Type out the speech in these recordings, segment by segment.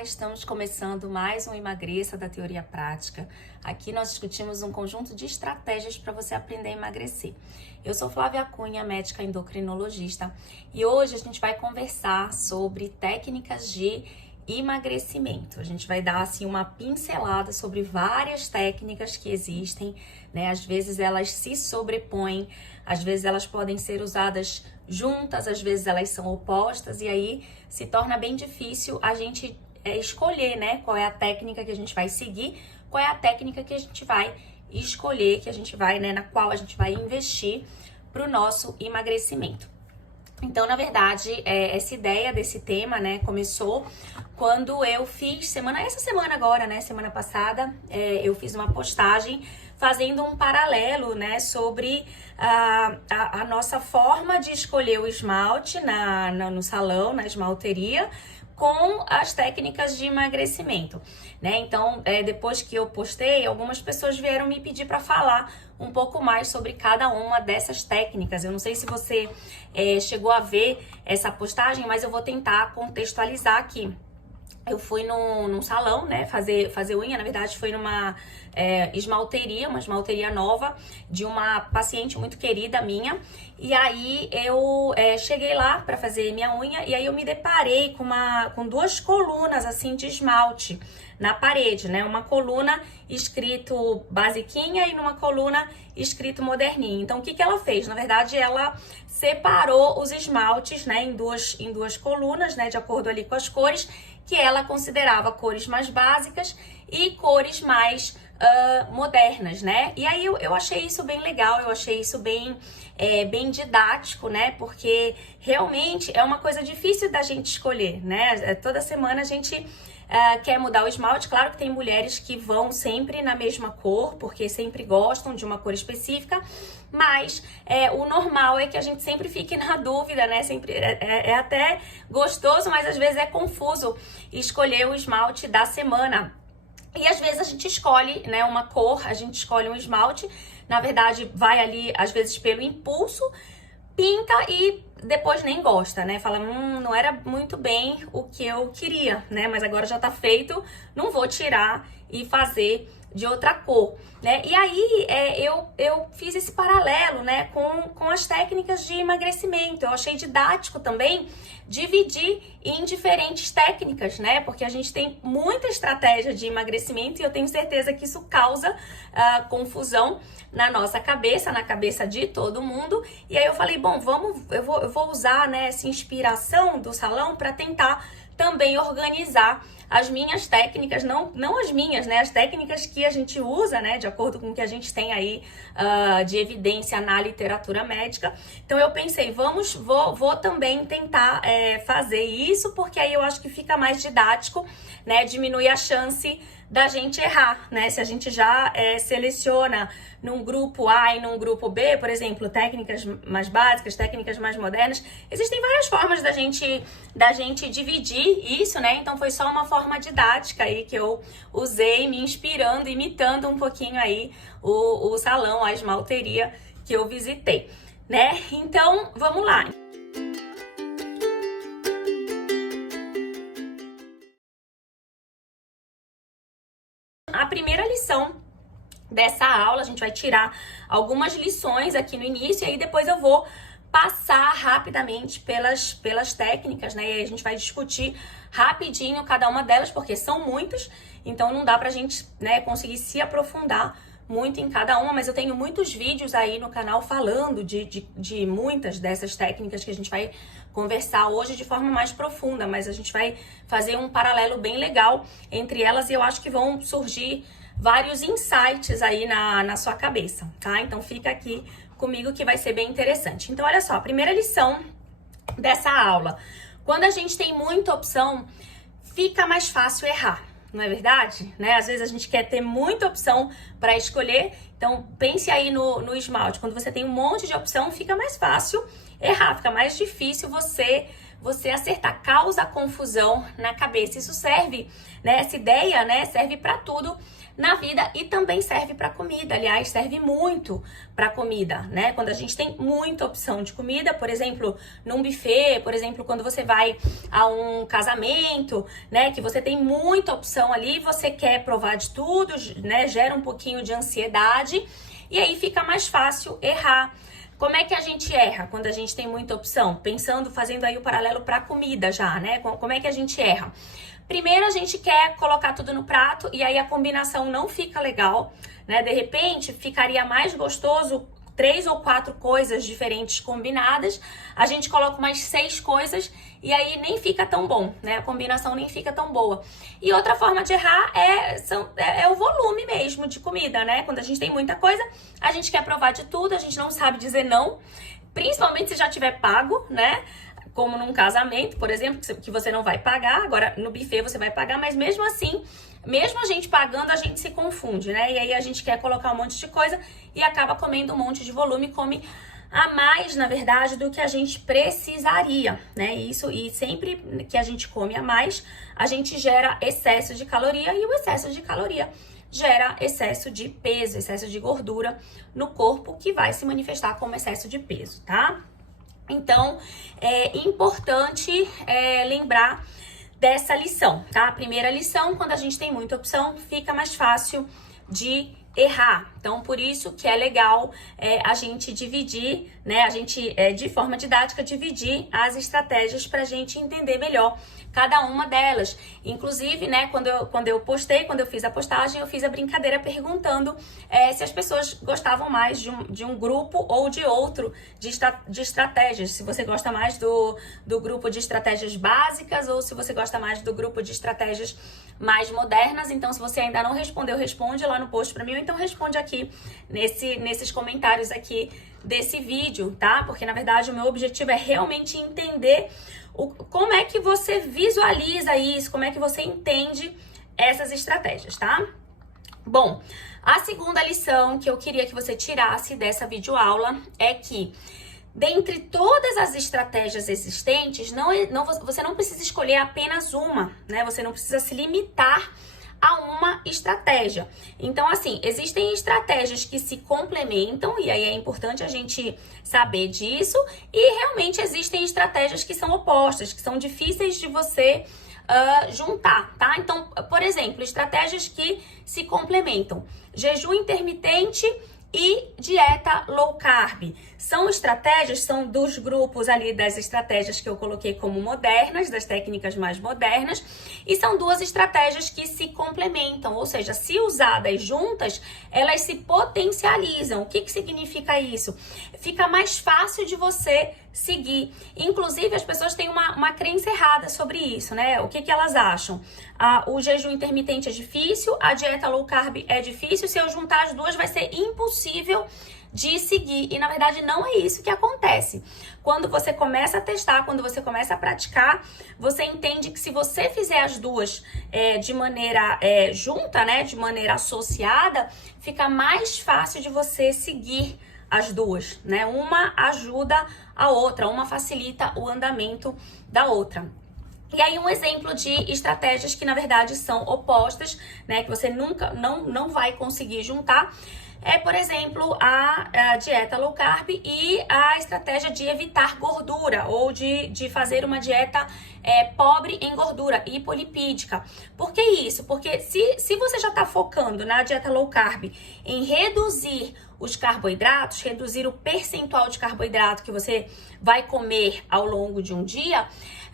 Olá, estamos começando mais um Emagreça da Teoria Prática. Aqui nós discutimos um conjunto de estratégias para você aprender a emagrecer. Eu sou Flávia Cunha, médica endocrinologista, e hoje a gente vai conversar sobre técnicas de emagrecimento. A gente vai dar assim uma pincelada sobre várias técnicas que existem, né? Às vezes elas se sobrepõem, às vezes elas podem ser usadas juntas, às vezes elas são opostas, e aí se torna bem difícil a gente escolher, né? Qual é a técnica que a gente vai seguir, qual é a técnica que a gente vai escolher, que a gente vai, né, na qual a gente vai investir para o nosso emagrecimento. Então, na verdade, essa ideia desse tema, né, começou quando eu fiz essa semana agora, né, semana passada, eu fiz uma postagem fazendo um paralelo, né, sobre a nossa forma de escolher o esmalte no salão, na esmalteria, com as técnicas de emagrecimento, né? Então, depois que eu postei, algumas pessoas vieram me pedir para falar um pouco mais sobre cada uma dessas técnicas. Eu não sei se você chegou a ver essa postagem, mas eu vou tentar contextualizar aqui. Eu fui num salão, né, fazer unha, na verdade foi numa uma esmalteria nova de uma paciente muito querida minha. E aí eu cheguei lá para fazer minha unha e aí eu me deparei com duas colunas assim de esmalte na parede, né, uma coluna escrito basiquinha e numa coluna escrito moderninha. Então o que ela fez? Na verdade ela separou os esmaltes, né, em duas colunas, né, de acordo ali com as cores que ela considerava cores mais básicas e cores mais modernas, né? E aí eu achei isso bem legal, eu achei isso bem didático, né? Porque realmente é uma coisa difícil da gente escolher, né? Toda semana a gente quer mudar o esmalte. Claro que tem mulheres que vão sempre na mesma cor, porque sempre gostam de uma cor específica, mas o normal é que a gente sempre fique na dúvida, né? Sempre é até gostoso, mas às vezes é confuso escolher o esmalte da semana. E às vezes a gente escolhe, né, uma cor, a gente escolhe um esmalte, na verdade vai ali às vezes pelo impulso, pinta e depois nem gosta, né? Fala, não era muito bem o que eu queria, né? Mas agora já tá feito, não vou tirar e fazer de outra cor, né? E aí eu fiz esse paralelo, né, com as técnicas de emagrecimento. Eu achei didático também dividir em diferentes técnicas, né? Porque a gente tem muita estratégia de emagrecimento e eu tenho certeza que isso causa confusão na nossa cabeça, na cabeça de todo mundo. E aí eu falei, bom, eu vou usar, né, essa inspiração do salão para tentar também organizar as minhas técnicas, não as minhas, né, as técnicas que a gente usa, né, de acordo com o que a gente tem aí de evidência na literatura médica. Então eu pensei, vou também tentar fazer isso, porque aí eu acho que fica mais didático, né, diminui a chance da gente errar, né? Se a gente já seleciona num grupo A e num grupo B, por exemplo, técnicas mais básicas, técnicas mais modernas, existem várias formas da gente dividir isso, né? Então foi só uma forma didática aí que eu usei, me inspirando, imitando um pouquinho aí o salão, a esmalteria que eu visitei, né? Então, vamos lá. A primeira lição dessa aula, a gente vai tirar algumas lições aqui no início e aí depois eu vou passar rapidamente pelas técnicas, né? E aí a gente vai discutir rapidinho cada uma delas, porque são muitas, então não dá pra gente, né, conseguir se aprofundar muito em cada uma, mas eu tenho muitos vídeos aí no canal falando de muitas dessas técnicas que a gente vai conversar hoje de forma mais profunda, mas a gente vai fazer um paralelo bem legal entre elas e eu acho que vão surgir vários insights aí na sua cabeça, tá? Então fica aqui comigo que vai ser bem interessante. Então olha só, a primeira lição dessa aula: quando a gente tem muita opção, fica mais fácil errar. Não é verdade? Né? Às vezes a gente quer ter muita opção para escolher, então pense aí no esmalte. Quando você tem um monte de opção, fica mais fácil errar, fica mais difícil você você acertar, causa confusão na cabeça. Isso serve, né? Essa ideia, né, serve para tudo na vida e também serve para comida. Aliás, serve muito para comida, né? Quando a gente tem muita opção de comida, por exemplo, num buffet, por exemplo, quando você vai a um casamento, né, que você tem muita opção ali, você quer provar de tudo, né? Gera um pouquinho de ansiedade e aí fica mais fácil errar. Como é que a gente erra quando a gente tem muita opção? Pensando, fazendo aí o paralelo para a comida já, né? Como é que a gente erra? Primeiro a gente quer colocar tudo no prato e aí a combinação não fica legal, né? De repente ficaria mais gostoso 3 ou 4 coisas diferentes combinadas, a gente coloca mais 6 coisas e aí nem fica tão bom, né? A combinação nem fica tão boa. E outra forma de errar é o volume mesmo de comida, né? Quando a gente tem muita coisa, a gente quer provar de tudo, a gente não sabe dizer não, principalmente se já tiver pago, né? Como num casamento, por exemplo, que você não vai pagar, agora no buffet você vai pagar, mas mesmo assim, mesmo a gente pagando, a gente se confunde, né? E aí a gente quer colocar um monte de coisa e acaba comendo um monte de volume, come a mais, na verdade, do que a gente precisaria, né? E sempre que a gente come a mais, a gente gera excesso de caloria e o excesso de caloria gera excesso de peso, excesso de gordura no corpo, que vai se manifestar como excesso de peso, tá? Então, é importante lembrar dessa lição, tá? A primeira lição, quando a gente tem muita opção, fica mais fácil de errar. Então, por isso que é legal a gente dividir, né? A gente, de forma didática, dividir as estratégias para a gente entender melhor cada uma delas. Inclusive, né, quando eu fiz a postagem, eu fiz a brincadeira perguntando se as pessoas gostavam mais de um grupo ou de outro de estratégias. Se você gosta mais do grupo de estratégias básicas ou se você gosta mais do grupo de estratégias mais modernas. Então, se você ainda não respondeu, responde lá no post para mim, ou então responde aqui nesses comentários aqui desse vídeo, tá? Porque, na verdade, o meu objetivo é realmente entender como é que você visualiza isso, como é que você entende essas estratégias, tá? Bom, a segunda lição que eu queria que você tirasse dessa videoaula é que, dentre todas as estratégias existentes, você não precisa escolher apenas uma, né? Você não precisa se limitar a uma estratégia. Então, assim, existem estratégias que se complementam, e aí é importante a gente saber disso, e realmente existem estratégias que são opostas, que são difíceis de você juntar, tá? Então, por exemplo, estratégias que se complementam. Jejum intermitente e dieta low carb. São estratégias, são dos grupos ali das estratégias que eu coloquei como modernas, das técnicas mais modernas, e são duas estratégias que se complementam, ou seja, se usadas juntas, elas se potencializam. O que significa isso? Fica mais fácil de você seguir. Inclusive, as pessoas têm uma crença errada sobre isso, né? O que elas acham? O jejum intermitente é difícil, a dieta low carb é difícil, se eu juntar as duas vai ser impossível de seguir. E na verdade não é isso que acontece. Quando você começa a testar, quando você começa a praticar, você entende que se você fizer as duas de maneira junta, né, de maneira associada, fica mais fácil de você seguir as duas, né? Uma ajuda a outra, uma facilita o andamento da outra. E aí um exemplo de estratégias que na verdade são opostas, né, que você nunca não vai conseguir juntar, é, por exemplo, a dieta low carb e a estratégia de evitar gordura ou de fazer uma dieta pobre em gordura, hipolipídica. Por que isso? Porque se você já está focando na dieta low carb em reduzir os carboidratos, reduzir o percentual de carboidrato que você vai comer ao longo de um dia,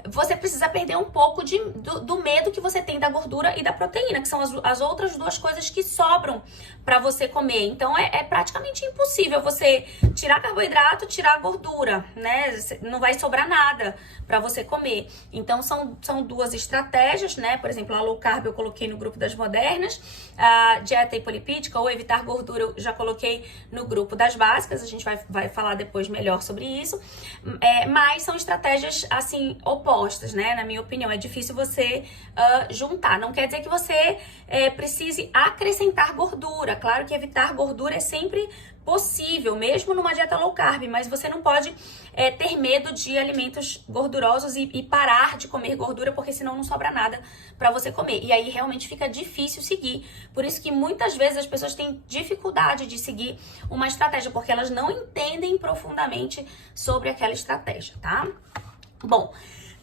você precisa perder um pouco do medo que você tem da gordura e da proteína, que são as outras duas coisas que sobram para você comer. Então, é praticamente impossível você tirar carboidrato, tirar gordura, né? Não vai sobrar nada para você comer. Então, são duas estratégias, né? Por exemplo, a low carb eu coloquei no grupo das modernas, a dieta hipolipídica ou evitar gordura eu já coloquei no grupo das básicas, a gente vai falar depois melhor sobre isso. Mas são estratégias, assim, opostas, né? Na minha opinião, é difícil você juntar. Não quer dizer que você precise acrescentar gordura. Claro que evitar gordura é sempre possível, mesmo numa dieta low carb, mas você não pode ter medo de alimentos gordurosos e parar de comer gordura, porque senão não sobra nada para você comer. E aí realmente fica difícil seguir. Por isso que muitas vezes as pessoas têm dificuldade de seguir uma estratégia, porque elas não entendem profundamente sobre aquela estratégia, tá? Bom,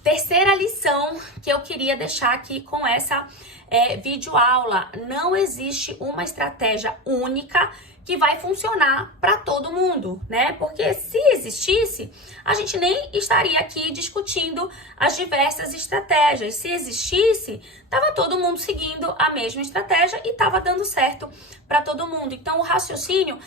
terceira lição que eu queria deixar aqui com essa videoaula: não existe uma estratégia única que vai funcionar para todo mundo, né? Porque se existisse, a gente nem estaria aqui discutindo as diversas estratégias. Se existisse, tava todo mundo seguindo a mesma estratégia e tava dando certo para todo mundo. Então, o raciocínio,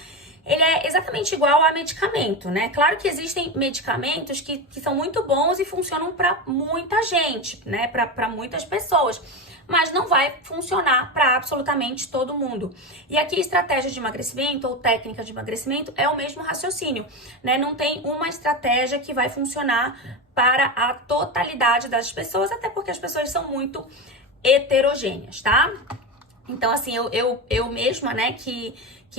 ele é exatamente igual a medicamento, né? Claro que existem medicamentos que são muito bons e funcionam para muita gente, né? Para muitas pessoas, mas não vai funcionar para absolutamente todo mundo. E aqui, estratégia de emagrecimento ou técnica de emagrecimento é o mesmo raciocínio, né? Não tem uma estratégia que vai funcionar para a totalidade das pessoas, até porque as pessoas são muito heterogêneas, tá? Então, assim, eu mesma, né, que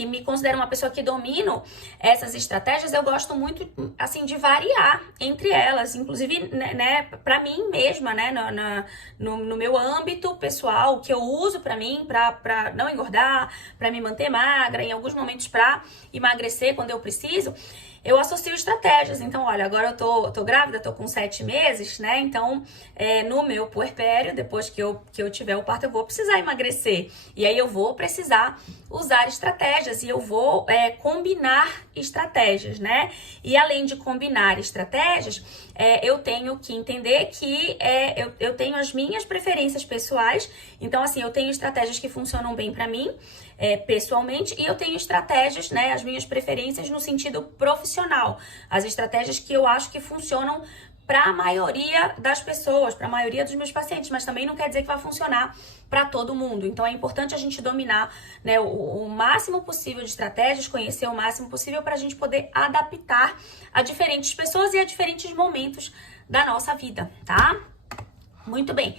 me considero uma pessoa que domino essas estratégias, eu gosto muito, assim, de variar entre elas, inclusive, né, pra mim mesma, né, no meu âmbito pessoal, que eu uso pra mim, pra não engordar, pra me manter magra, em alguns momentos pra emagrecer quando eu preciso. Eu associo estratégias. Então, olha, agora eu tô grávida, tô com 7 meses, né? Então, no meu puerpério, depois que eu tiver o parto, eu vou precisar emagrecer. E aí eu vou precisar usar estratégias e eu vou combinar estratégias, né? E além de combinar estratégias, eu tenho que entender que eu tenho as minhas preferências pessoais. Então, assim, eu tenho estratégias que funcionam bem pra mim, pessoalmente, e eu tenho estratégias, né, as minhas preferências no sentido profissional, as estratégias que eu acho que funcionam para a maioria das pessoas, para a maioria dos meus pacientes, mas também não quer dizer que vai funcionar para todo mundo. Então é importante a gente dominar, né, o máximo possível de estratégias, conhecer o máximo possível para a gente poder adaptar a diferentes pessoas e a diferentes momentos da nossa vida, tá? Muito bem.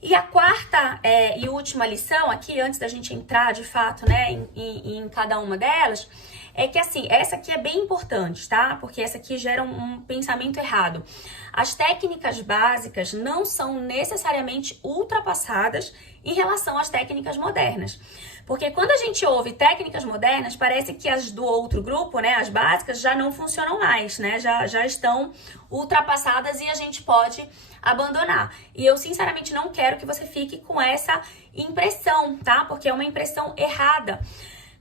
E a quarta e última lição aqui, antes da gente entrar de fato, né, em cada uma delas, é que, assim, essa aqui é bem importante, tá? Porque essa aqui gera um pensamento errado. As técnicas básicas não são necessariamente ultrapassadas em relação às técnicas modernas. Porque quando a gente ouve técnicas modernas, parece que as do outro grupo, né, as básicas, já não funcionam mais, né? Já estão ultrapassadas e a gente pode abandonar. E eu, sinceramente, não quero que você fique com essa impressão, tá? Porque é uma impressão errada.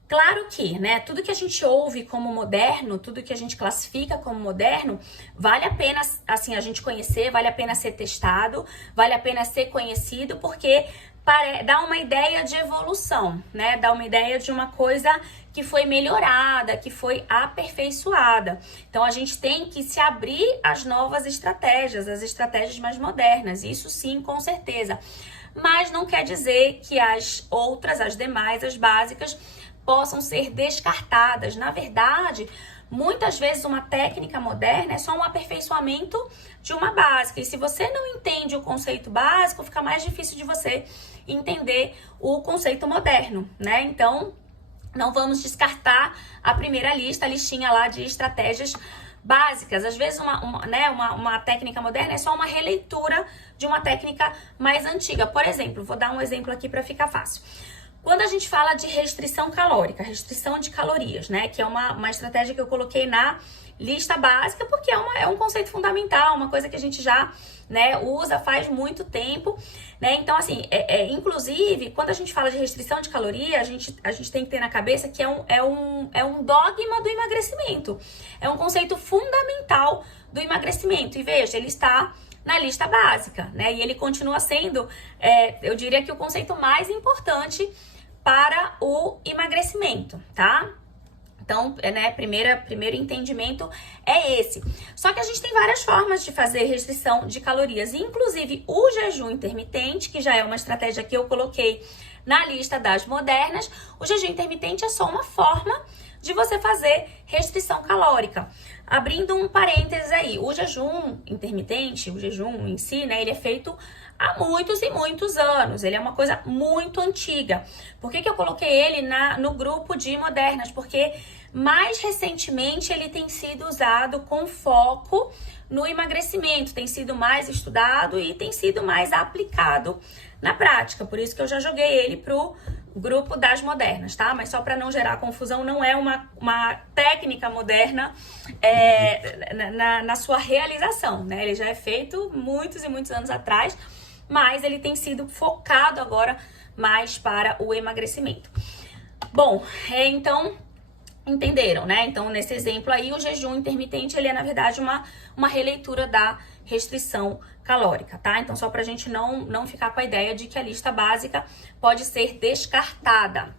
Claro que, né, tudo que a gente ouve como moderno, tudo que a gente classifica como moderno, vale a pena, assim, a gente conhecer, vale a pena ser testado, vale a pena ser conhecido, porque dá uma ideia de evolução, né, dá uma ideia de uma coisa que foi melhorada, que foi aperfeiçoada. Então, a gente tem que se abrir às novas estratégias, às estratégias mais modernas, isso sim, com certeza. Mas não quer dizer que as outras, as demais, as básicas, possam ser descartadas. Na verdade, muitas vezes uma técnica moderna é só um aperfeiçoamento de uma básica. E se você não entende o conceito básico, fica mais difícil de você entender o conceito moderno, né? Então, não vamos descartar a primeira lista, a listinha lá de estratégias básicas. Às vezes uma técnica moderna é só uma releitura de uma técnica mais antiga. Por exemplo, vou dar um exemplo aqui para ficar fácil. Quando a gente fala de restrição calórica, restrição de calorias, né? Que é uma estratégia que eu coloquei na lista básica, porque é um conceito fundamental, uma coisa que a gente já, né, usa faz muito tempo, né? Então, assim, inclusive, quando a gente fala de restrição de caloria, a gente tem que ter na cabeça que é um dogma do emagrecimento. É um conceito fundamental do emagrecimento. E veja, ele está na lista básica, né? E ele continua sendo, eu diria que o conceito mais importante para o emagrecimento, tá? Então, né, primeiro entendimento é esse. Só que a gente tem várias formas de fazer restrição de calorias, inclusive o jejum intermitente, que já é uma estratégia que eu coloquei na lista das modernas, o jejum intermitente é só uma forma de você fazer restrição calórica. Abrindo um parênteses aí, o jejum intermitente, o jejum em si, né, ele é feito há muitos e muitos anos. Ele é uma coisa muito antiga. Por que eu coloquei ele no grupo de modernas? Porque mais recentemente ele tem sido usado com foco no emagrecimento, tem sido mais estudado e tem sido mais aplicado na prática. Por isso que eu já joguei ele pro grupo das modernas, tá? Mas só para não gerar confusão, não é uma técnica moderna na sua realização, né? Ele já é feito muitos e muitos anos atrás, mas ele tem sido focado agora mais para o emagrecimento. Bom, então, entenderam, né? Então, nesse exemplo aí, o jejum intermitente, ele é, na verdade, uma releitura da restrição calórica, tá? Então, só pra gente não ficar com a ideia de que a lista básica pode ser descartada.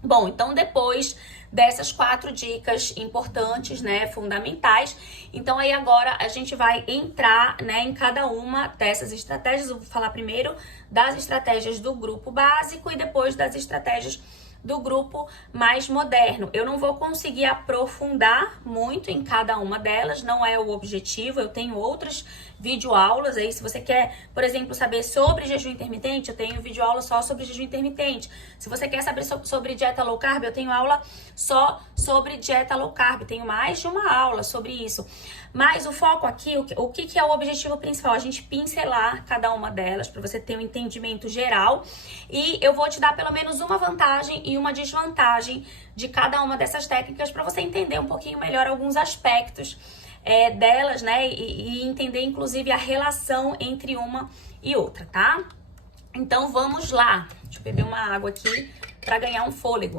Bom, então, depois dessas 4 dicas importantes, né, fundamentais, então aí agora a gente vai entrar, né, em cada uma dessas estratégias. Eu vou falar primeiro das estratégias do grupo básico e depois das estratégias do grupo mais moderno. Eu não vou conseguir aprofundar muito em cada uma delas, não é o objetivo. Eu tenho outras videoaulas aí, se você quer, por exemplo, saber sobre jejum intermitente, eu tenho videoaula só sobre jejum intermitente. Se você quer saber sobre dieta low carb, eu tenho aula só sobre dieta low carb, tenho mais de uma aula sobre isso. Mas o foco aqui, o que é o objetivo principal? A gente pincelar cada uma delas para você ter um entendimento geral, e eu vou te dar pelo menos uma vantagem e uma desvantagem de cada uma dessas técnicas para você entender um pouquinho melhor alguns aspectos delas, né? E entender, inclusive, a relação entre uma e outra, tá? Então, vamos lá. Deixa eu beber uma água aqui para ganhar um fôlego.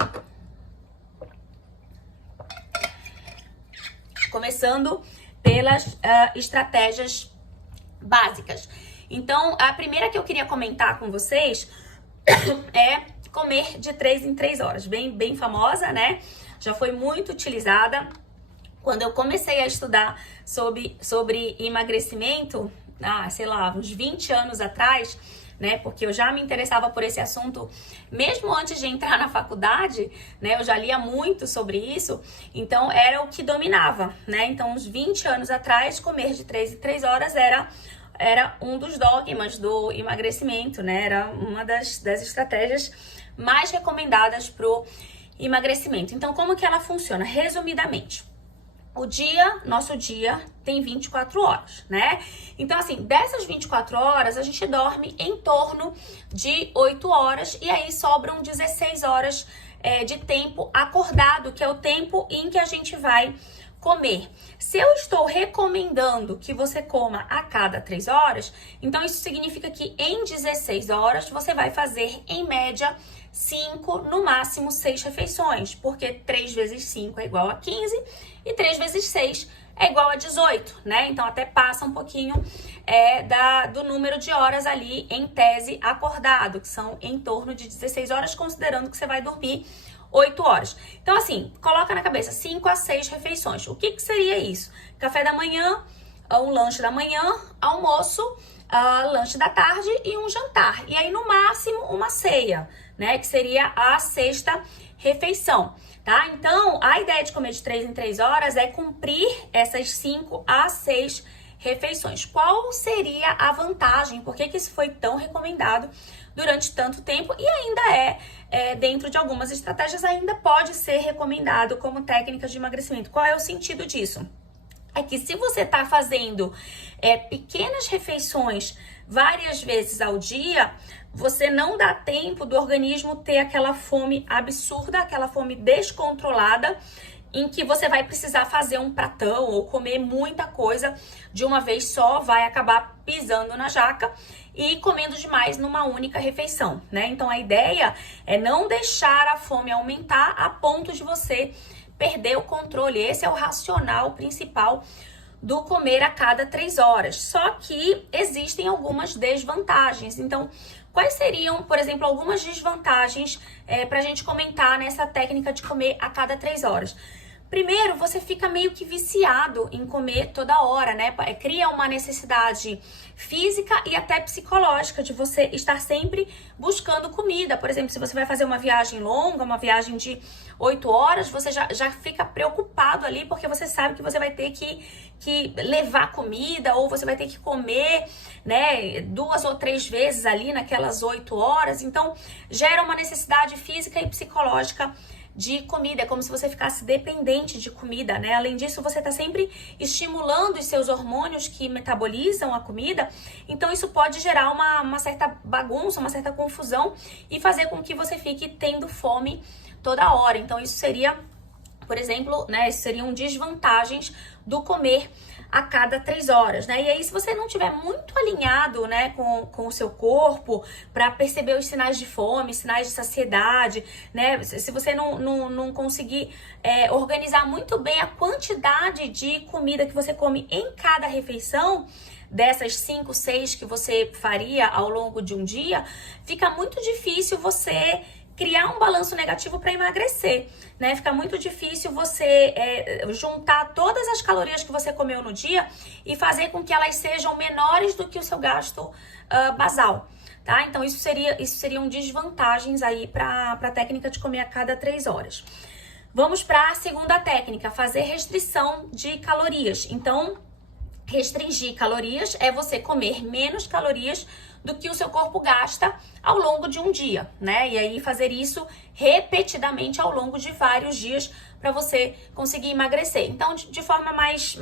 Começando pelas estratégias básicas. Então, a primeira que eu queria comentar com vocês é comer de 3 em 3 horas. Bem famosa, né? Já foi muito utilizada. Quando eu comecei a estudar sobre emagrecimento, sei lá, uns 20 anos atrás, né? Porque eu já me interessava por esse assunto mesmo antes de entrar na faculdade, né? Eu já lia muito sobre isso, então era o que dominava, né? Então, uns 20 anos atrás, comer de 3 em 3 horas era um dos dogmas do emagrecimento, né? Era uma das estratégias mais recomendadas pro emagrecimento. Então, como que ela funciona? Resumidamente, nosso dia tem 24 horas, né? Então, assim, dessas 24 horas, a gente dorme em torno de 8 horas e aí sobram 16 horas de tempo acordado, que é o tempo em que a gente vai comer. Se eu estou recomendando que você coma a cada 3 horas, então isso significa que em 16 horas você vai fazer, em média, 5, no máximo 6 refeições, porque 3 vezes 5 é igual a 15 e 3 vezes 6 é igual a 18, né? Então até passa um pouquinho do número de horas ali em tese acordado, que são em torno de 16 horas, considerando que você vai dormir 8 horas. Então, assim, coloca na cabeça 5 a 6 refeições. O que seria isso? Café da manhã, um lanche da manhã, almoço, lanche da tarde e um jantar. E aí, no máximo, uma ceia, né? Que seria a 6ª refeição, tá? Então, a ideia de comer de 3 em 3 horas é cumprir essas 5 a 6 refeições. Qual seria a vantagem? Por que isso foi tão recomendado durante tanto tempo e ainda dentro de algumas estratégias, ainda pode ser recomendado como técnica de emagrecimento? Qual é o sentido disso? É que se você está fazendo pequenas refeições várias vezes ao dia, você não dá tempo do organismo ter aquela fome absurda, aquela fome descontrolada, em que você vai precisar fazer um pratão ou comer muita coisa de uma vez só, vai acabar pisando na jaca e comendo demais numa única refeição, né? Então a ideia é não deixar a fome aumentar a ponto de você perder o controle. Esse é o racional principal do comer a cada 3 horas. Só que existem algumas desvantagens. Então, quais seriam, por exemplo, algumas desvantagens para a gente comentar nessa técnica de comer a cada 3 horas? Primeiro, você fica meio que viciado em comer toda hora, né? Cria uma necessidade física e até psicológica de você estar sempre buscando comida. Por exemplo, se você vai fazer uma viagem longa, uma viagem de 8 horas, você já fica preocupado ali, porque você sabe que você vai ter que levar comida, ou você vai ter que comer, né, 2 ou 3 vezes ali naquelas 8 horas. Então, gera uma necessidade física e psicológica de comida, é como se você ficasse dependente de comida, né? Além disso, você tá sempre estimulando os seus hormônios que metabolizam a comida, então isso pode gerar uma certa bagunça, uma certa confusão e fazer com que você fique tendo fome toda hora. Então isso seria, por exemplo, né, seriam desvantagens do comer a cada 3 horas, né? E aí, se você não tiver muito alinhado, né, com o seu corpo, para perceber os sinais de fome, sinais de saciedade, né? Se você não conseguir organizar muito bem a quantidade de comida que você come em cada refeição, dessas 5, 6 que você faria ao longo de um dia, fica muito difícil você criar um balanço negativo para emagrecer, né? Fica muito difícil você juntar todas as calorias que você comeu no dia e fazer com que elas sejam menores do que o seu gasto basal, tá? Então isso seriam desvantagens aí para a técnica de comer a cada 3 horas. Vamos para a segunda técnica, fazer restrição de calorias. Então, restringir calorias é você comer menos calorias do que o seu corpo gasta ao longo de um dia, né? E aí fazer isso repetidamente ao longo de vários dias para você conseguir emagrecer. Então, de forma mais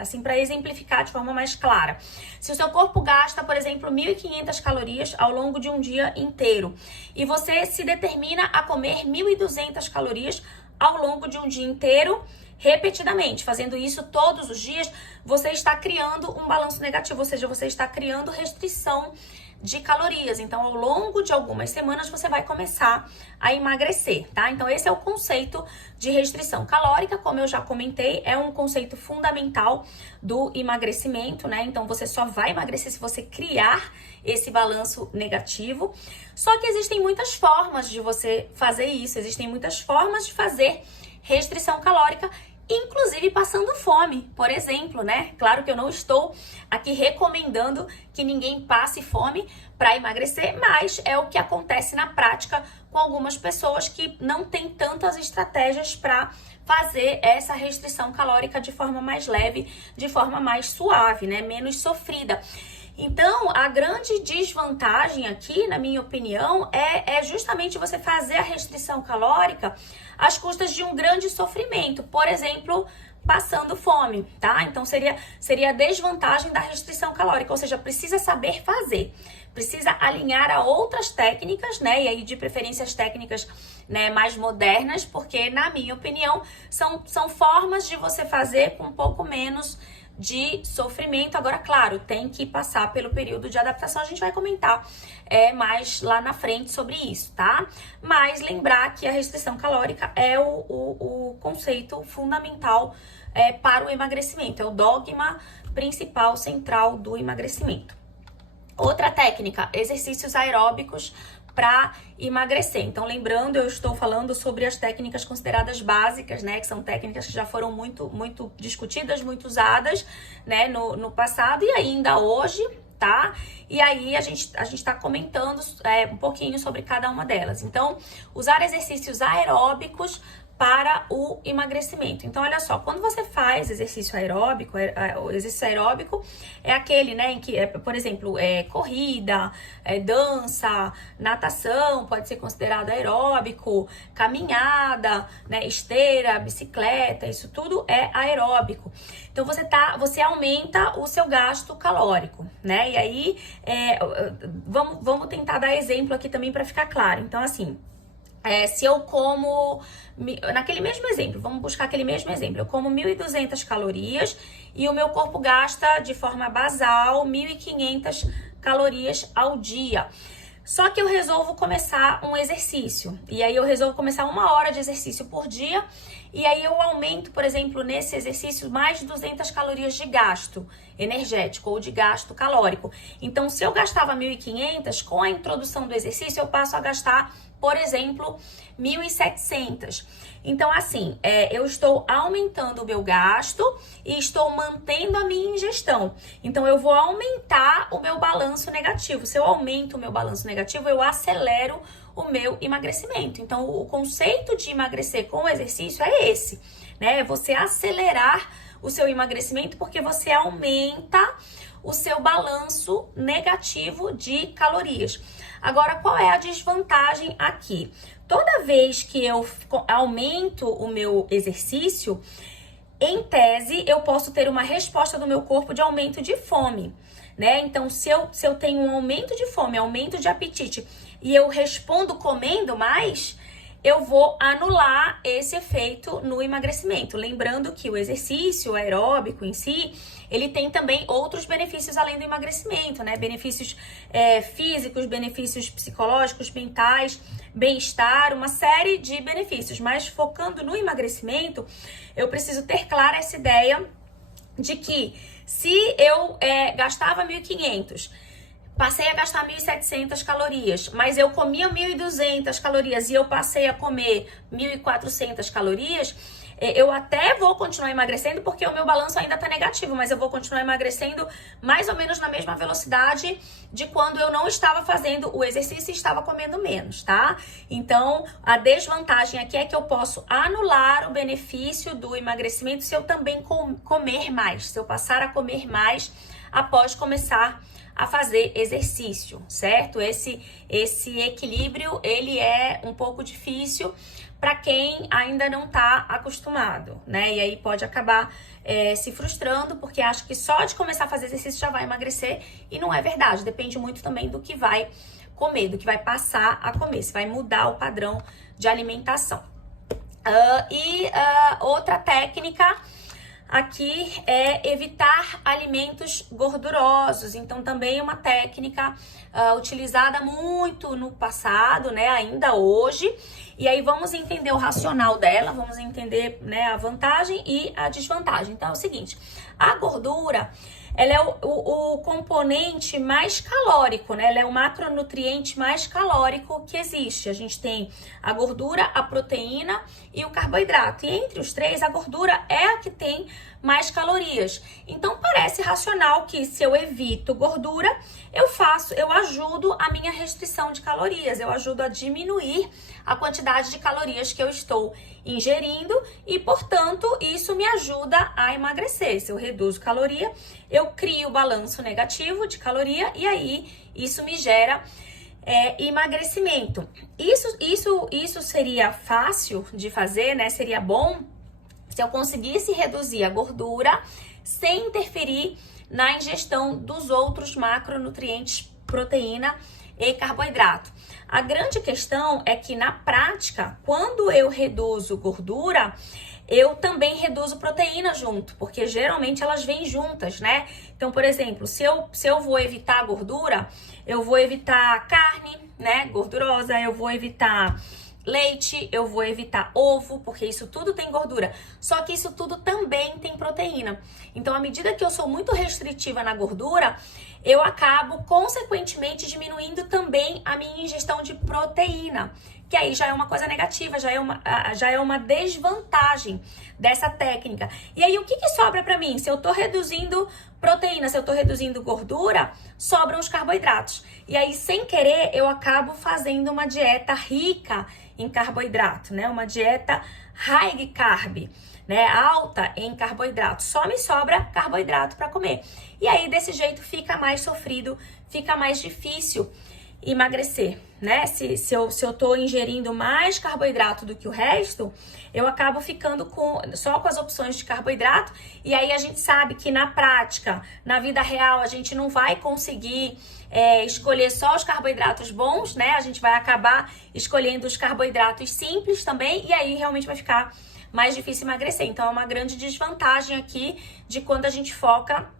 assim, para exemplificar de forma mais clara. Se o seu corpo gasta, por exemplo, 1.500 calorias ao longo de um dia inteiro e você se determina a comer 1.200 calorias ao longo de um dia inteiro, repetidamente, fazendo isso todos os dias, você está criando um balanço negativo, ou seja, você está criando restrição de calorias. Então, ao longo de algumas semanas, você vai começar a emagrecer, tá? Então, esse é o conceito de restrição calórica, como eu já comentei, é um conceito fundamental do emagrecimento, né? Então, você só vai emagrecer se você criar esse balanço negativo. Só que existem muitas formas de você fazer isso, existem muitas formas de fazer restrição calórica, inclusive passando fome, por exemplo, né? Claro que eu não estou aqui recomendando que ninguém passe fome para emagrecer, mas é o que acontece na prática com algumas pessoas que não têm tantas estratégias para fazer essa restrição calórica de forma mais leve, de forma mais suave, né? Menos sofrida. Então, a grande desvantagem aqui, na minha opinião, é justamente você fazer a restrição calórica às custas de um grande sofrimento. Por exemplo, passando fome, tá? Então, seria a desvantagem da restrição calórica, ou seja, precisa saber fazer. Precisa alinhar a outras técnicas, né? E aí, de preferência, as técnicas, né, mais modernas, porque, na minha opinião, são formas de você fazer com um pouco menos de sofrimento. Agora, claro, tem que passar pelo período de adaptação, a gente vai comentar mais lá na frente sobre isso, tá? Mas lembrar que a restrição calórica é o conceito fundamental para o emagrecimento, é o dogma principal, central do emagrecimento. Outra técnica, exercícios aeróbicos para emagrecer. Então, lembrando, eu estou falando sobre as técnicas consideradas básicas, né? Que são técnicas que já foram muito discutidas, muito usadas, né? No passado e ainda hoje, tá? E aí a gente está comentando um pouquinho sobre cada uma delas. Então, usar exercícios aeróbicos para o emagrecimento. Então, olha só, quando você faz exercício aeróbico, o exercício aeróbico é aquele, né, em que, por exemplo, corrida, dança, natação, pode ser considerado aeróbico, caminhada, né, esteira, bicicleta, isso tudo é aeróbico. Então, você aumenta o seu gasto calórico, né? E aí, vamos tentar dar exemplo aqui também para ficar claro. Então, assim, se eu como, naquele mesmo exemplo, vamos buscar aquele mesmo exemplo, eu como 1.200 calorias e o meu corpo gasta de forma basal 1.500 calorias ao dia. Só que eu resolvo começar um exercício, e aí eu resolvo começar 1 hora de exercício por dia, e aí eu aumento, por exemplo, nesse exercício, mais de 200 calorias de gasto energético ou de gasto calórico. Então, se eu gastava 1.500, com a introdução do exercício, eu passo a gastar, por exemplo, 1.700. Então, assim, eu estou aumentando o meu gasto e estou mantendo a minha ingestão. Então, eu vou aumentar o meu balanço negativo. Se eu aumento o meu balanço negativo, eu acelero o meu emagrecimento. Então, o conceito de emagrecer com o exercício é esse, né? Você acelerar o seu emagrecimento porque você aumenta o seu balanço negativo de calorias. Agora, qual é a desvantagem aqui? Toda vez que eu aumento o meu exercício, em tese, eu posso ter uma resposta do meu corpo de aumento de fome, né? Então, se eu tenho um aumento de fome, aumento de apetite, e eu respondo comendo mais, eu vou anular esse efeito no emagrecimento. Lembrando que o exercício aeróbico em si, ele tem também outros benefícios além do emagrecimento, né? Benefícios físicos, benefícios psicológicos, mentais, bem-estar, uma série de benefícios. Mas focando no emagrecimento, eu preciso ter clara essa ideia de que se eu gastava 1.500, passei a gastar 1.700 calorias, mas eu comia 1.200 calorias e eu passei a comer 1.400 calorias, eu até vou continuar emagrecendo porque o meu balanço ainda tá negativo, mas eu vou continuar emagrecendo mais ou menos na mesma velocidade de quando eu não estava fazendo o exercício e estava comendo menos, tá? Então, a desvantagem aqui é que eu posso anular o benefício do emagrecimento se eu também comer mais, se eu passar a comer mais após começar a fazer exercício, certo? Esse equilíbrio, ele é um pouco difícil para quem ainda não tá acostumado, né? E aí pode acabar se frustrando porque acha que só de começar a fazer exercício já vai emagrecer e não é verdade. Depende muito também do que vai comer, do que vai passar a comer, se vai mudar o padrão de alimentação. Outra técnica aqui é evitar alimentos gordurosos. Então, também é uma técnica utilizada muito no passado, né? Ainda hoje. E aí, vamos entender o racional dela, vamos entender, né, a vantagem e a desvantagem. Então, é o seguinte, a gordura, ela é o componente mais calórico, né? Ela é o macronutriente mais calórico que existe. A gente tem a gordura, a proteína e o carboidrato. E entre os três, a gordura é a que tem mais calorias. Então, parece racional que se eu evito gordura, eu ajudo a minha restrição de calorias, eu ajudo a diminuir a quantidade de calorias que eu estou ingerindo e, portanto, isso me ajuda a emagrecer. Se eu reduzo caloria, eu crio balanço negativo de caloria e aí isso me gera emagrecimento. Isso seria fácil de fazer, né? Seria bom se eu conseguisse reduzir a gordura sem interferir na ingestão dos outros macronutrientes, proteína e carboidrato. A grande questão é que na prática, quando eu reduzo gordura, eu também reduzo proteína junto, porque geralmente elas vêm juntas, né? Então, por exemplo, se eu vou evitar gordura, eu vou evitar carne, né, gordurosa, eu vou evitar leite, eu vou evitar ovo, porque isso tudo tem gordura. Só que isso tudo também tem proteína. Então, à medida que eu sou muito restritiva na gordura, eu acabo, consequentemente, diminuindo também a minha ingestão de proteína, que aí já é uma coisa negativa, já é uma desvantagem dessa técnica. E aí, o que sobra pra mim? Se eu tô reduzindo proteína, se eu tô reduzindo gordura, sobram os carboidratos. E aí, sem querer, eu acabo fazendo uma dieta rica em carboidrato, né? Uma dieta high carb, né? Alta em carboidrato. Só me sobra carboidrato para comer. E aí, desse jeito, fica mais sofrido, fica mais difícil emagrecer, né? Se eu tô ingerindo mais carboidrato do que o resto, eu acabo ficando só com as opções de carboidrato. E aí a gente sabe que na prática, na vida real, a gente não vai conseguir escolher só os carboidratos bons, né? A gente vai acabar escolhendo os carboidratos simples também, e aí realmente vai ficar mais difícil emagrecer. Então é uma grande desvantagem aqui de quando a gente foca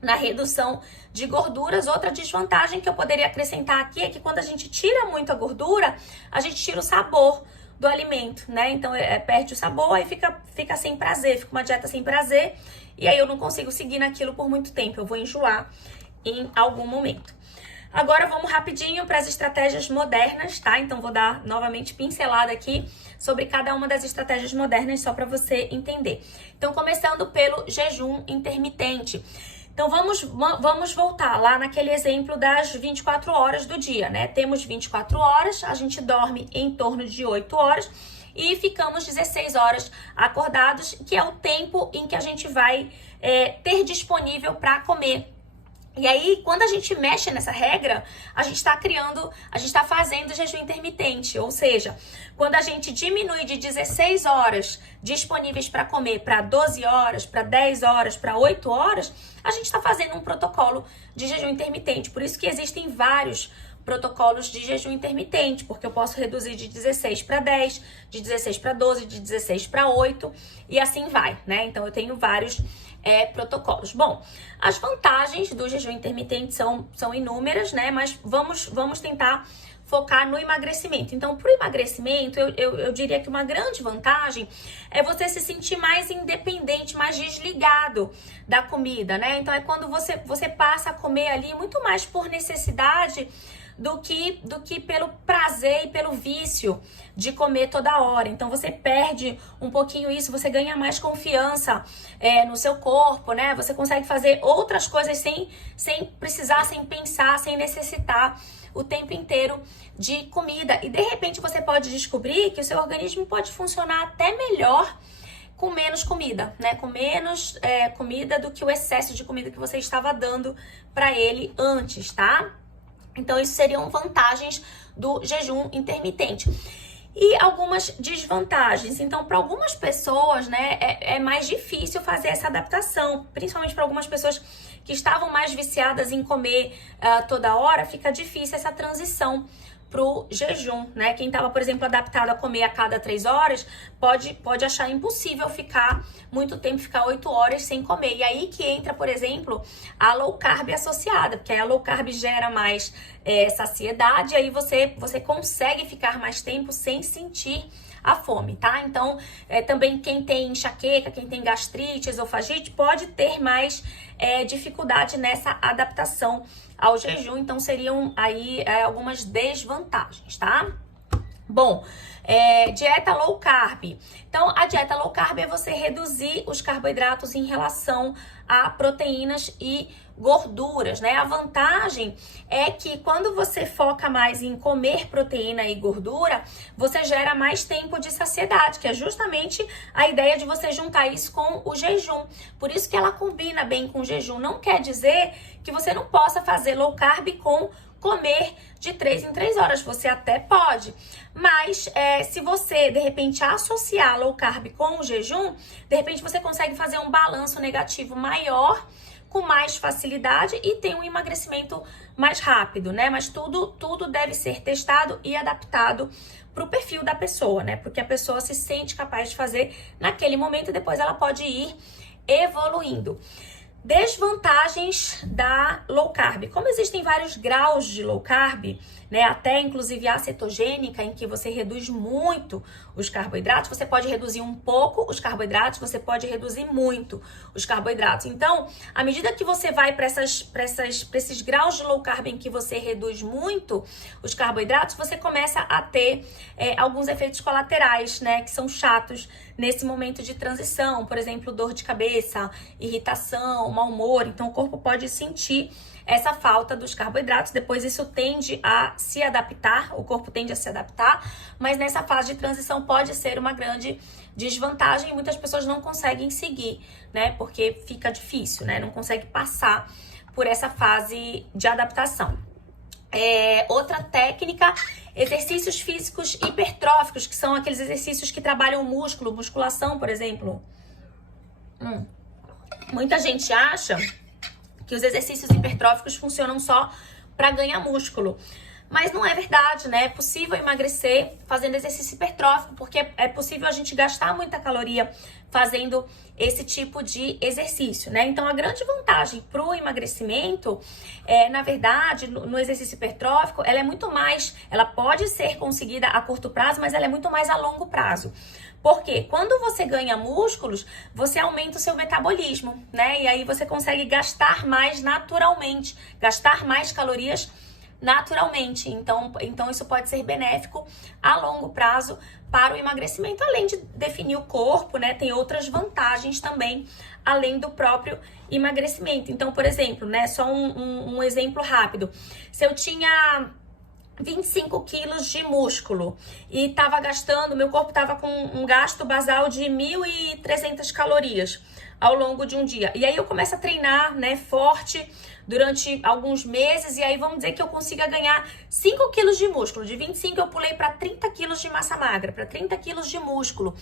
na redução de gorduras. Outra desvantagem que eu poderia acrescentar aqui é que quando a gente tira muito a gordura, a gente tira o sabor do alimento, né? Então perde o sabor, aí fica sem prazer, fica uma dieta sem prazer, e aí eu não consigo seguir naquilo por muito tempo, eu vou enjoar em algum momento. Agora vamos rapidinho para as estratégias modernas, tá? Então vou dar novamente pincelada aqui sobre cada uma das estratégias modernas só para você entender. Então começando pelo jejum intermitente. Então vamos voltar lá naquele exemplo das 24 horas do dia, né? Temos 24 horas, a gente dorme em torno de 8 horas e ficamos 16 horas acordados, que é o tempo em que a gente vai ter disponível para comer. E aí, quando a gente mexe nessa regra, a gente está fazendo jejum intermitente. Ou seja, quando a gente diminui de 16 horas disponíveis para comer para 12 horas, para 10 horas, para 8 horas, a gente está fazendo um protocolo de jejum intermitente. Por isso que existem vários protocolos de jejum intermitente, porque eu posso reduzir de 16 para 10, de 16 para 12, de 16 para 8 e assim vai, né? Então, eu tenho vários protocolos. Bom, as vantagens do jejum intermitente são inúmeras, né? Mas vamos tentar focar no emagrecimento. Então, para o emagrecimento, eu diria que uma grande vantagem é você se sentir mais independente, mais desligado da comida, né? Então, é quando você passa a comer ali muito mais por necessidade do que pelo prazer e pelo vício de comer toda hora. Então você perde um pouquinho isso, você ganha mais confiança no seu corpo, né? Você consegue fazer outras coisas sem precisar, sem pensar, sem necessitar o tempo inteiro de comida. E de repente você pode descobrir que o seu organismo pode funcionar até melhor com menos comida, né? Com menos comida do que o excesso de comida que você estava dando para ele antes, tá? Então, isso seriam vantagens do jejum intermitente. E algumas desvantagens. Então, para algumas pessoas, né, é mais difícil fazer essa adaptação. Principalmente para algumas pessoas que estavam mais viciadas em comer toda hora, fica difícil essa transição pro jejum, né? Quem estava, por exemplo, adaptado a comer a cada 3 horas, pode achar impossível ficar muito tempo, ficar 8 horas sem comer. E aí que entra, por exemplo, a low carb associada, porque a low carb gera mais saciedade, aí você consegue ficar mais tempo sem sentir a fome, tá? Então, também quem tem enxaqueca, quem tem gastrite, esofagite, pode ter mais dificuldade nessa adaptação ao jejum. Então, seriam aí algumas desvantagens, tá? Bom, dieta low carb. Então, a dieta low carb é você reduzir os carboidratos em relação a proteínas e gorduras, né? A vantagem é que quando você foca mais em comer proteína e gordura, você gera mais tempo de saciedade, que é justamente a ideia de você juntar isso com o jejum. Por isso que ela combina bem com o jejum. Não quer dizer que você não possa fazer low carb com comer de 3 em 3 horas, você até pode, mas se você de repente associar low carb com o jejum, de repente você consegue fazer um balanço negativo maior, com mais facilidade e tem um emagrecimento mais rápido, né? Mas tudo deve ser testado e adaptado para o perfil da pessoa, né? Porque a pessoa se sente capaz de fazer naquele momento e depois ela pode ir evoluindo. Desvantagens da low carb. Como existem vários graus de low carb, né, até inclusive a cetogênica, em que você reduz muito os carboidratos, você pode reduzir um pouco os carboidratos, você pode reduzir muito os carboidratos. Então, à medida que você vai para esses graus de low carb em que você reduz muito os carboidratos, você começa a ter alguns efeitos colaterais, né, que são chatos nesse momento de transição. Por exemplo, dor de cabeça, irritação, mau humor. Então, o corpo pode sentir essa falta dos carboidratos. Depois isso tende a se adaptar, o corpo tende a se adaptar, mas nessa fase de transição pode ser uma grande desvantagem e muitas pessoas não conseguem seguir, né? Porque fica difícil, né? Não consegue passar por essa fase de adaptação. Outra técnica, exercícios físicos hipertróficos, que são aqueles exercícios que trabalham o músculo, musculação, por exemplo. Muita gente acha que os exercícios hipertróficos funcionam só para ganhar músculo. Mas não é verdade, né? É possível emagrecer fazendo exercício hipertrófico, porque é possível a gente gastar muita caloria fazendo esse tipo de exercício, né? Então, a grande vantagem para o emagrecimento na verdade, no exercício hipertrófico, ela pode ser conseguida a curto prazo, mas ela é muito mais a longo prazo. Porque quando você ganha músculos, você aumenta o seu metabolismo, né? E aí você consegue gastar mais naturalmente, gastar mais calorias naturalmente. Então isso pode ser benéfico a longo prazo para o emagrecimento, além de definir o corpo, né? Tem outras vantagens também, além do próprio emagrecimento. Então, por exemplo, né? Só um exemplo rápido. Se eu tinha 25 quilos de músculo e meu corpo estava com um gasto basal de 1.300 calorias ao longo de um dia. E aí eu começo a treinar, né, forte durante alguns meses e aí vamos dizer que eu consiga ganhar 5 quilos de músculo. De 25 eu pulei para 30 quilos de massa magra, para 30 quilos de músculo.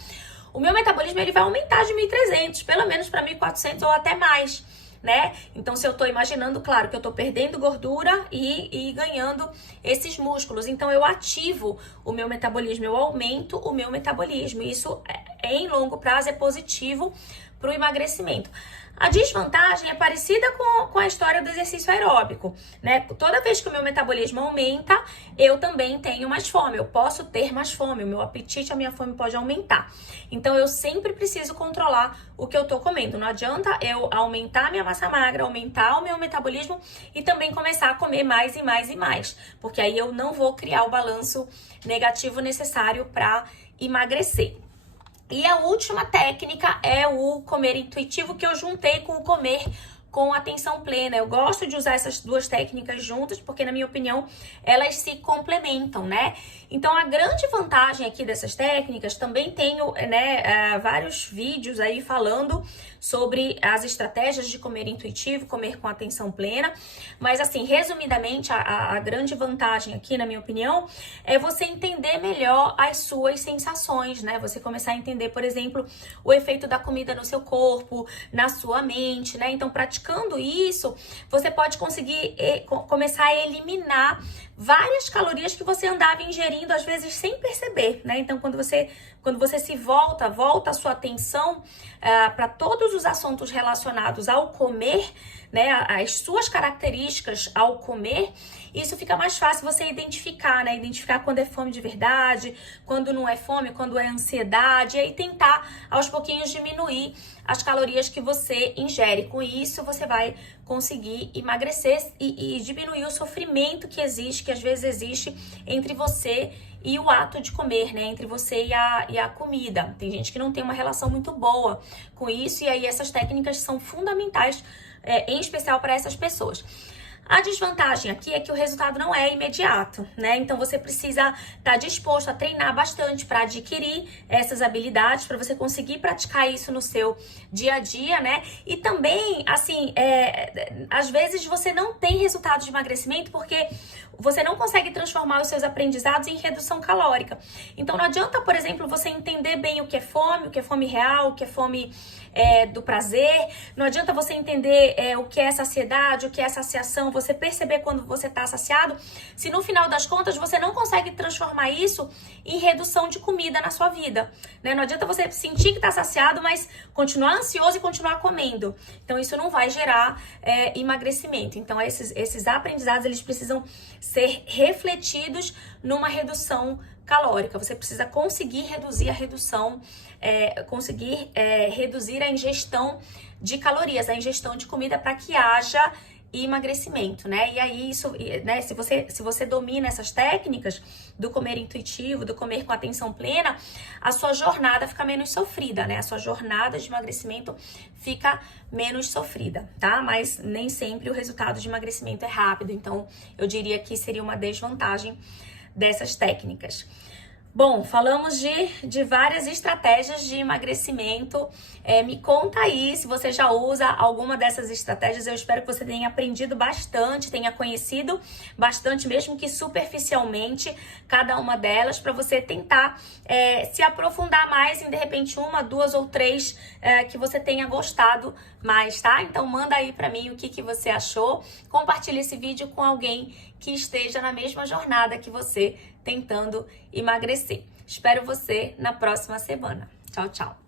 O meu metabolismo ele vai aumentar de 1.300, pelo menos para 1.400 ou até mais. Né? Então, se eu tô imaginando, claro, que eu tô perdendo gordura e ganhando esses músculos. Então, eu ativo o meu metabolismo, eu aumento o meu metabolismo. Isso, em longo prazo, é positivo para o emagrecimento. A desvantagem é parecida com a história do exercício aeróbico, né? Toda vez que o meu metabolismo aumenta, eu também tenho mais fome, eu posso ter mais fome, o meu apetite, a minha fome pode aumentar. Então, eu sempre preciso controlar o que eu tô comendo. Não adianta eu aumentar a minha massa magra, aumentar o meu metabolismo e também começar a comer mais e mais e mais, porque aí eu não vou criar o balanço negativo necessário para emagrecer. E a última técnica é o comer intuitivo, que eu juntei com o comer com atenção plena. Eu gosto de usar essas duas técnicas juntas, porque, na minha opinião, elas se complementam, né? Então, a grande vantagem aqui dessas técnicas, também tenho, né, vários vídeos aí falando sobre as estratégias de comer intuitivo, comer com atenção plena. Mas, assim, resumidamente, a grande vantagem aqui, na minha opinião, é você entender melhor as suas sensações, né? Você começar a entender, por exemplo, o efeito da comida no seu corpo, na sua mente, né? Então, praticando isso, você pode conseguir começar a eliminar várias calorias que você andava ingerindo, às vezes, sem perceber, né? Então, quando você se volta a sua atenção para todos os assuntos relacionados ao comer, né? As suas características ao comer, isso fica mais fácil você identificar, né? Identificar quando é fome de verdade, quando não é fome, quando é ansiedade, e aí tentar, aos pouquinhos, diminuir as calorias que você ingere. Com isso, você vai conseguir emagrecer e diminuir o sofrimento que existe, que às vezes existe entre você e o ato de comer, né? Entre você e a comida. Tem gente que não tem uma relação muito boa com isso, e aí essas técnicas são fundamentais, em especial para essas pessoas. A desvantagem aqui é que o resultado não é imediato, né? Então você precisa estar disposto a treinar bastante para adquirir essas habilidades, para você conseguir praticar isso no seu dia a dia, né? E também, assim, às vezes você não tem resultado de emagrecimento porque você não consegue transformar os seus aprendizados em redução calórica. Então não adianta, por exemplo, você entender bem o que é fome real, o que é fome do prazer. Não adianta você entender o que é saciedade, o que é saciação, você perceber quando você está saciado, se no final das contas você não consegue transformar isso em redução de comida na sua vida, né? Não adianta você sentir que está saciado, mas continuar ansioso e continuar comendo. Então isso não vai gerar emagrecimento. Então esses aprendizados, eles precisam ser refletidos numa redução calórica. Você precisa conseguir reduzir a redução, reduzir a ingestão de calorias, a ingestão de comida, para que haja emagrecimento, né? E aí isso, né, se você domina essas técnicas do comer intuitivo, do comer com atenção plena, a sua jornada fica menos sofrida, né? A sua jornada de emagrecimento fica menos sofrida, tá? Mas nem sempre o resultado de emagrecimento é rápido, então eu diria que seria uma desvantagem dessas técnicas. Bom, falamos de várias estratégias de emagrecimento. Me conta aí se você já usa alguma dessas estratégias. Eu espero que você tenha aprendido bastante, tenha conhecido bastante, mesmo que superficialmente, cada uma delas, para você tentar se aprofundar mais em, de repente, uma, duas ou três que você tenha gostado mais, tá? Então manda aí para mim o que você achou. Compartilha esse vídeo com alguém que esteja na mesma jornada que você, tentando emagrecer. Espero você na próxima semana. Tchau, tchau.